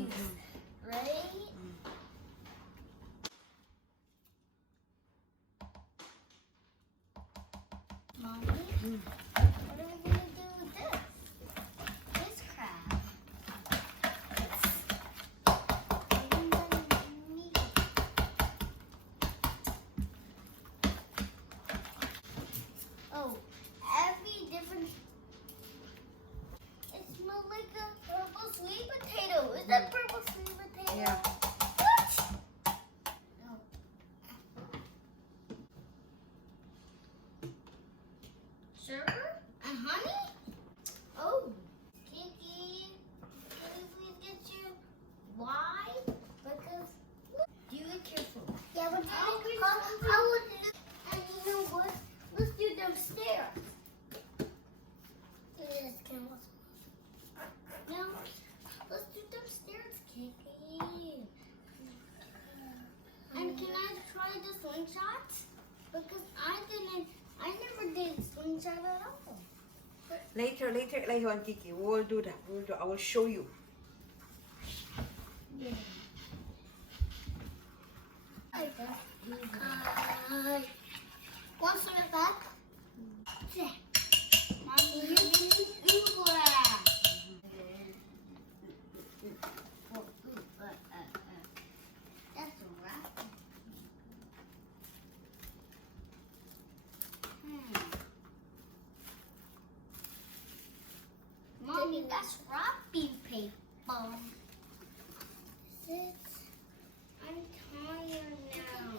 things. Right? Mommy, what are we going to do with this? This crab. Oh, every different. It smells like a purple sweet potato. Is that purple sweet potato? Yeah. What? No. Sugar and honey? Oh, Kiki, can you please get your why? Because do it carefully. Yeah, but I would. And you know what? Let's do them stairs. Yes, can we? No, let's do them stairs, Kiki. And can I try the slingshot? Because I never did slingshot at all. Later, later on, Kiki. We will do that. I will show you. Yeah. Want some of that? Yeah. Mommy, you need Uber. That's a wrap. Mommy, that's wrapping paper. I'm tired now.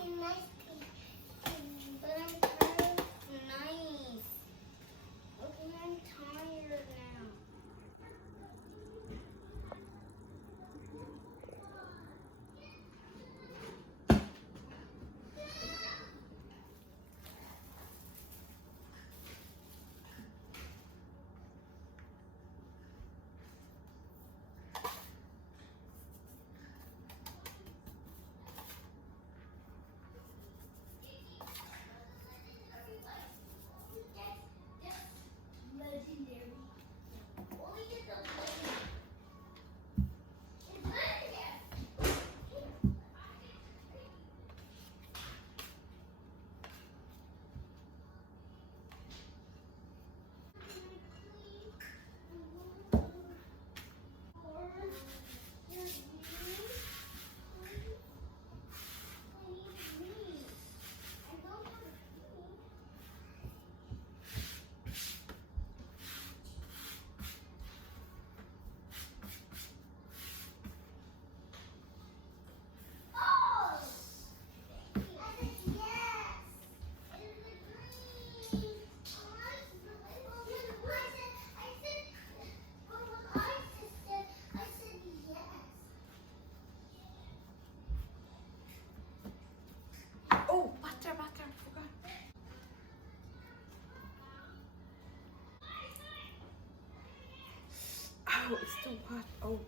But I'm kind of nice. Okay, I'm tired now. Legendary. Only get those legendary. It's legendary. Oh, butter, I forgot. Oh, it's too hot. Oh,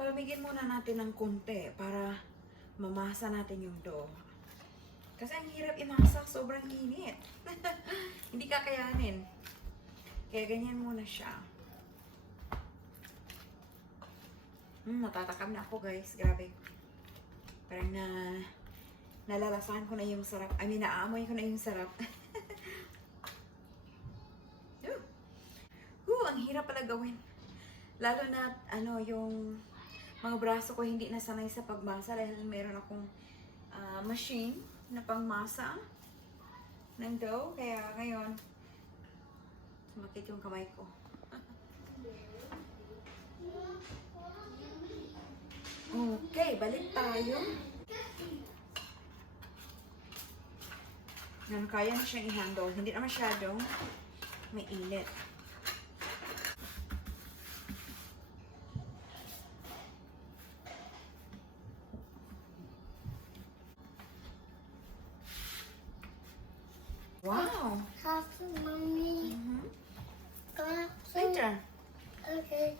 palamigin muna natin ng konti para mamasa natin yung dough. Kasi ang hirap imasa, sobrang init. Hindi kakayanin. Kaya ganyan muna siya. Natatakam na ako guys, grabe. Parang nalalasahan ko na yung sarap. I mean, naamoy ko na yung sarap. Ang hirap pala gawin. Lalo na, yung mga braso ko hindi nasanay sa pagmasa dahil meron akong machine na pangmasa ng dough. Kaya ngayon, sumakit yung kamay ko. Okay, balik tayo. Kaya na siyang i-handle. Hindi na masyadong may init. Wow! Coffee, mommy. Coffee. Later. Okay.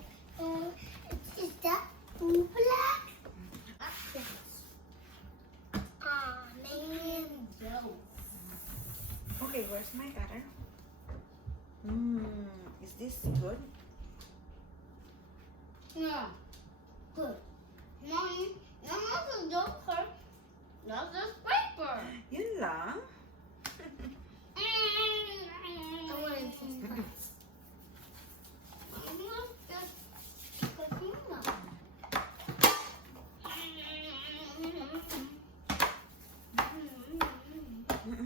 Is that black? Yes. Man, Joe. Okay, where's my cutter? Is this good? Yeah. Good. Mommy, I'm not a joker. That's just paper. Yun lang. I want to taste this. I'm not just cooking now.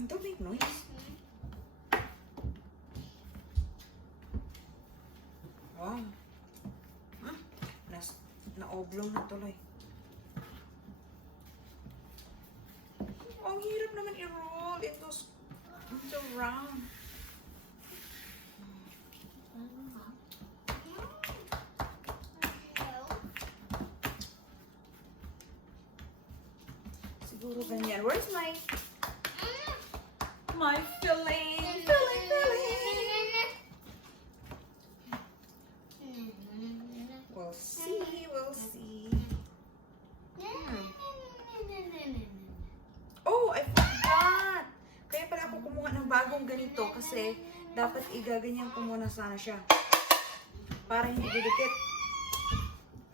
Don't make noise. Wow. Na-oblong na tuloy. Ang hirap naman i-roll into round. Siguro ganyan. Where's my filling? We'll see. Oh, I forgot! Kaya pala ako kumuha ng bagong ganito kasi dapat igaganyan ko muna sana siya. Para hindi didikit.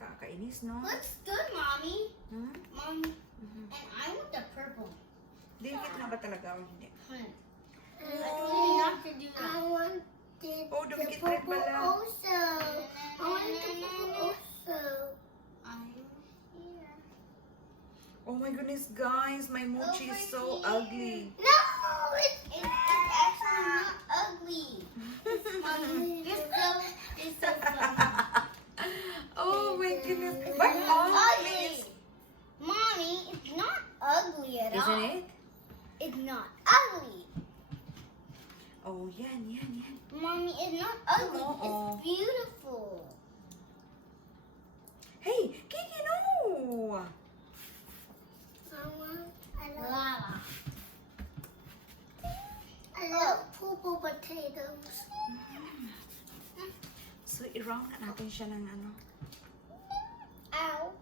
Kakainis, no? Looks good, Mommy. Hmm? Mommy, and I want the purple. Didikit na ba talaga o hindi? I told you not to do that. I want Oh, dumikit rin pala. also. I want the purple also. Oh my goodness, guys. My mochi is so ugly. No, it's actually not ugly. Mommy, it's so funny. Oh my goodness. It's But not ugly. ugly. Mommy, it's not ugly at all. Isn't it? It's not ugly. Oh, yan. Mommy, it's not ugly. Oo. It's beautiful. Hey, Kiki, no! Lava. I love purple potatoes. So, i-round na natin siya ng ano. Ow.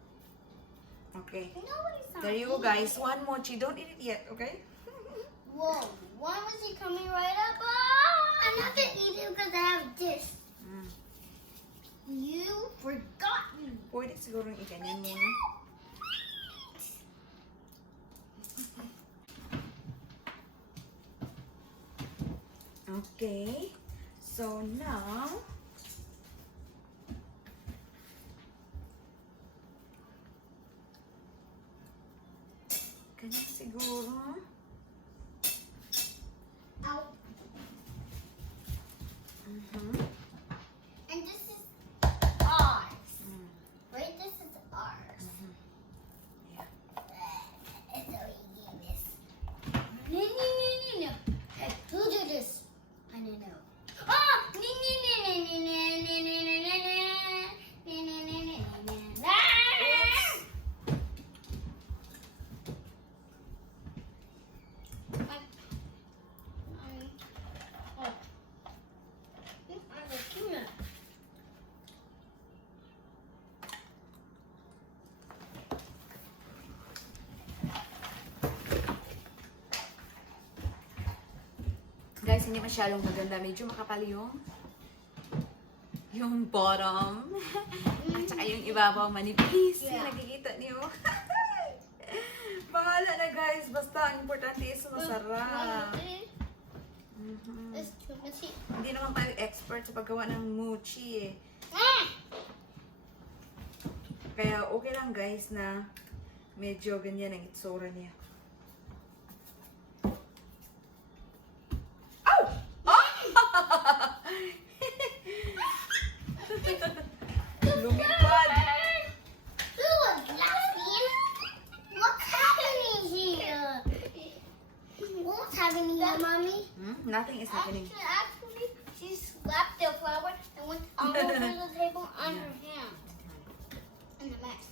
Okay. Nobody's There you go, guys. One mochi. Don't eat it yet, okay? Whoa, why was he coming right up? Ah! I'm not gonna eat it because I have this. You forgot me. Pwede siguro i-ganyan muna. Okay. So, now, ganyan siguro. Ow. And this is ours. Right? This is ours. Yeah. So he gave this. No. Hey, who do this? I don't know. Ah! Guys, hindi masyadong maganda. Medyo makapal yung bottom. At saka yung ibabaw manipis. Yeah. Nakikita niyo. bahala na guys. Basta ang importante is masarap. It's too messy. Hindi naman tayo expert sa paggawa ng mochi eh. Kaya okay lang guys na medyo ganyan ang itsura niya. Ow! Lumipad! Look, laughing. What's happening here? What's happening here, Mommy? Nothing is happening. Actually, she slapped the flower and went all over the table on her hand. And the mess.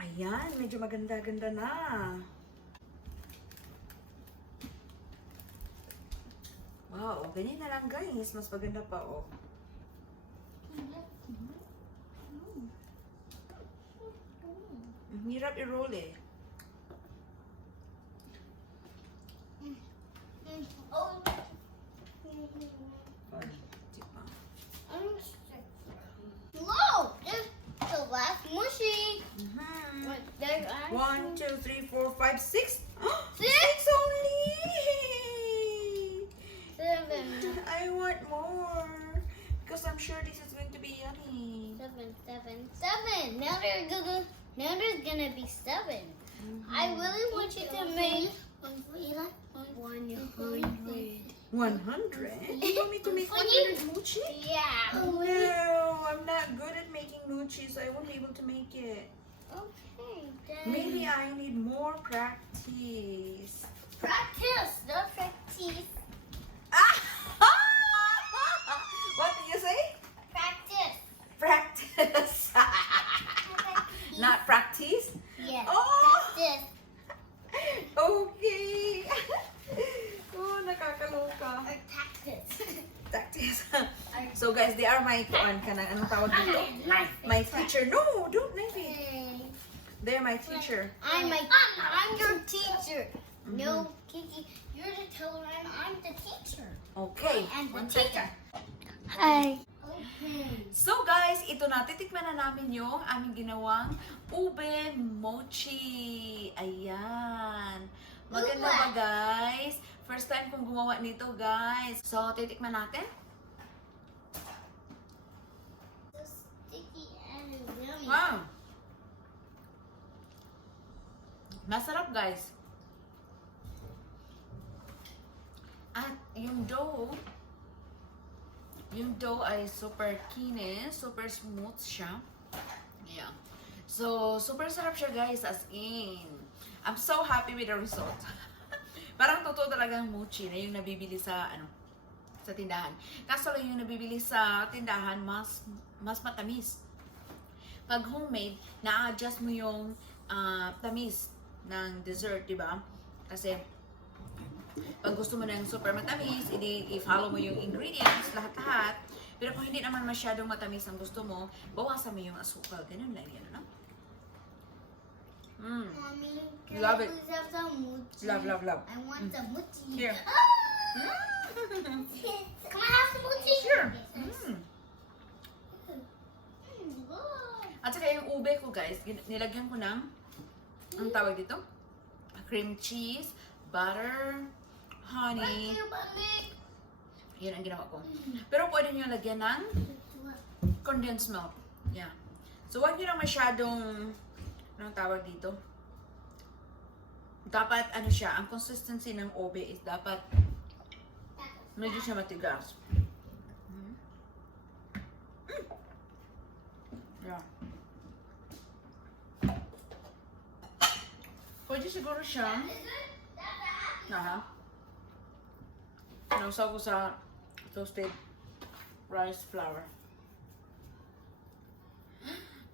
Ayan, medyo maganda-ganda na. Wow, ganyan na lang guys. Mas maganda pa oh. Ang hirap i-roll eh. Oh. Whoa! There's the last mushy. There's 1, 2, 3, 4, 5, 6. Six? Only! 7. I want more. Because I'm sure this is going to be yummy. 7. Now there's gonna be 7. I really want you to make 100. 100? You want me to make 100 mochi? Yeah. Oh, no, I'm not good at making mochi, so I won't be able to make it. Okay. Then. Maybe I need more practice. Practice. The practice. What did you say? Practice. Practice. Not practice? Yes. Oh! Practice. Okay. Oh, nakakaloka. Or tactics. Practice. So guys, they are my anong tawag dito? My teacher. No, don't knife it. They're my teacher. I'm your teacher. No, Kiki, you're the teller and I'm the teacher. Okay. And the One teacher. second. Hi. Okay. So guys, ito na, titikman na namin yung aming ginawang ube mochi. Ayan. Maganda ba guys? First time kong gumawa nito guys. So, titikman natin. So sticky and yummy. Wow! Masarap guys. At yung dough ay super kinis, super smooth siya. Yeah. So, super sarap siya guys, as in. I'm so happy with the result. Parang totoo talagang mochi na yung nabibili sa sa tindahan. Kaso lang yung nabibili sa tindahan mas matamis. Pag homemade, na-adjust mo yung tamis ng dessert, di ba? Kasi pag gusto mo ng super matamis, i-follow mo yung ingredients, lahat-lahat. Pero kung hindi naman masyadong matamis ang gusto mo, bawasan mo yung asukal. Ganun lang yan, ano? Mommy, can Love I it. please have some mochi? Love. I want the mochi. Here. Can I have some mochi? Sure. Look. At saka yung ube ko guys, nilagyan ko ng, ang tawag dito? Cream cheese, butter, honey. Thank you, Mommy. Yan ang ginawa ko. Pero pwede nyo lagyan ng condensed milk. Yeah. So, huwag nyo lang masyadong, anong tawag dito? Dapat, ano siya, ang consistency ng ube is dapat medyo siya matigas. Yeah. Pwede siguro siya, nausaw ko sa toasted rice flour.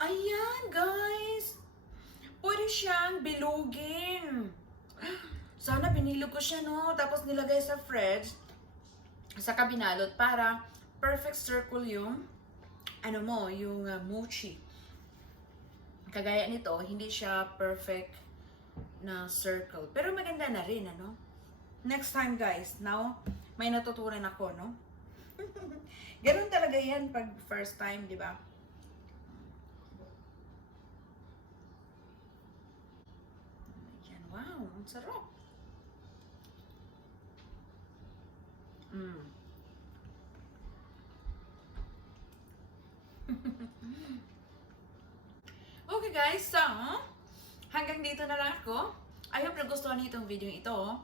Ayan, guys! Pwede siyang bilugin. Sana binilog ko siya, no? Tapos nilagay sa fridge, sa kabinalot, para perfect circle yung, yung mochi. Kagaya nito, hindi siya perfect na circle. Pero maganda na rin, ano? Next time, guys. Now, may natutunan ako, no? Ganun talaga yan pag first time, di ba? Ayan, wow, ang sarap. Okay guys, so hanggang dito na lang ako. I hope nagustuhan niyo itong video ito.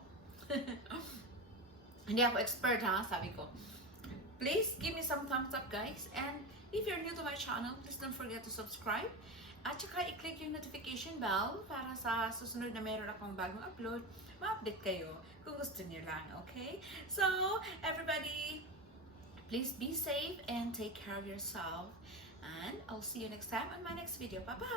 Hindi ako expert ha, sabi ko. Please give me some thumbs up guys. And if you're new to my channel, please don't forget to subscribe. At saka i-click yung notification bell para sa susunod na meron akong bagong upload, ma-update kayo kung gusto niyo lang, okay? So, everybody, please be safe and take care of yourself. And I'll see you next time on my next video. Bye-bye!